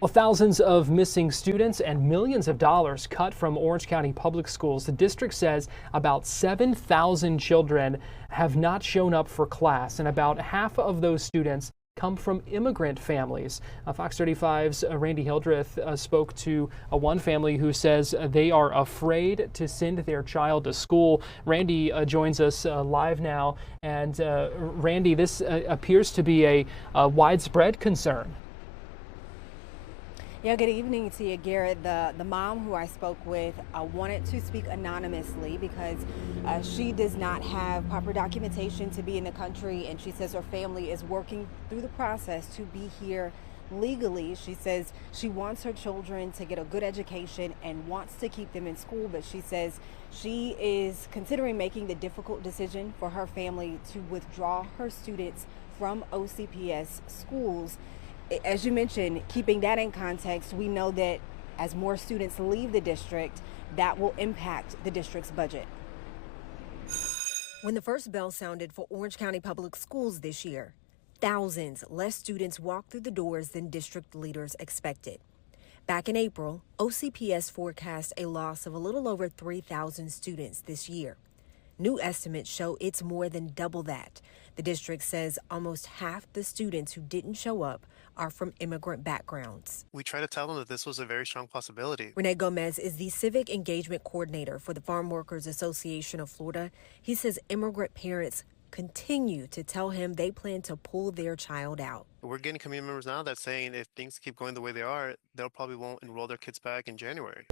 Well, thousands of missing students and millions of dollars cut from Orange County Public Schools. The district says about 7,000 children have not shown up for class, and about half of those students come from immigrant families. Fox 35's Randy Hildreth spoke to one family who says they are afraid to send their child to school. Randy joins us live now. And Randy, this appears to be a widespread concern. Yeah, good evening to you, Garrett. The mom who I spoke with wanted to speak anonymously because she does not have proper documentation to be in the country, and she says her family is working through the process to be here legally. She says she wants her children to get a good education and wants to keep them in school, but she says she is considering making the difficult decision for her family to withdraw her students from OCPS schools. As you mentioned, keeping that in context, we know that as more students leave the district, that will impact the district's budget. When the first bell sounded for Orange County Public Schools this year, thousands less students walked through the doors than district leaders expected. Back in April, OCPS forecast a loss of a little over 3,000 students this year. New estimates show it's more than double that. The district says almost half the students who didn't show up are from immigrant backgrounds. We try to tell them that this was a very strong possibility. Rene Gomez is the civic engagement coordinator for the Farm Workers Association of Florida. He says immigrant parents continue to tell him they plan to pull their child out. We're getting community members now that's saying if things keep going the way they are, they'll probably won't enroll their kids back in January.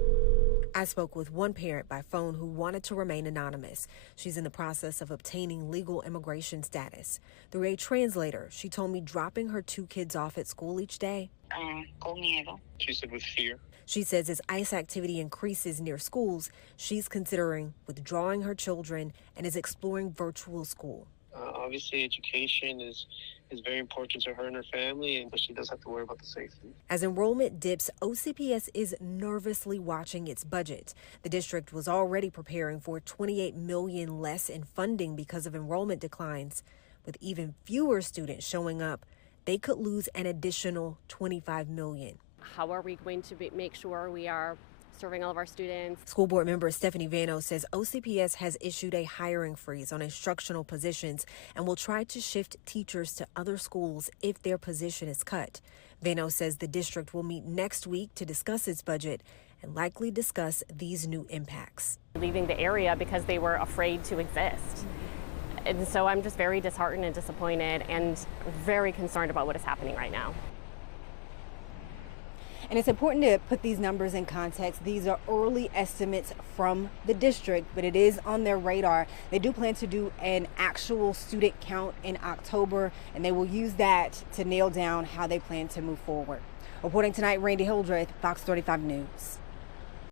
I spoke with one parent by phone who wanted to remain anonymous. She's in the process of obtaining legal immigration status. Through a translator, she told me dropping her two kids off at school each day. Con miedo. She said with fear. She says as ICE activity increases near schools, she's considering withdrawing her children and is exploring virtual school. Obviously, education is very important to her and her family, but she does have to worry about the safety. As enrollment dips, OCPS is nervously watching its budget. The district was already preparing for $28 million less in funding because of enrollment declines. With even fewer students showing up, they could lose an additional $25 million. How are we going to make sure we are serving all of our students? School board member Stephanie Vano says OCPS has issued a hiring freeze on instructional positions and will try to shift teachers to other schools if their position is cut. Vano says the district will meet next week to discuss its budget and likely discuss these new impacts. Leaving the area because they were afraid to exist. And so I'm just very disheartened and disappointed and very concerned about what is happening right now. And it's important to put these numbers in context. These are early estimates from the district, but it is on their radar. They do plan to do an actual student count in October, and they will use that to nail down how they plan to move forward. Reporting tonight, Randy Hildreth, Fox 35 News.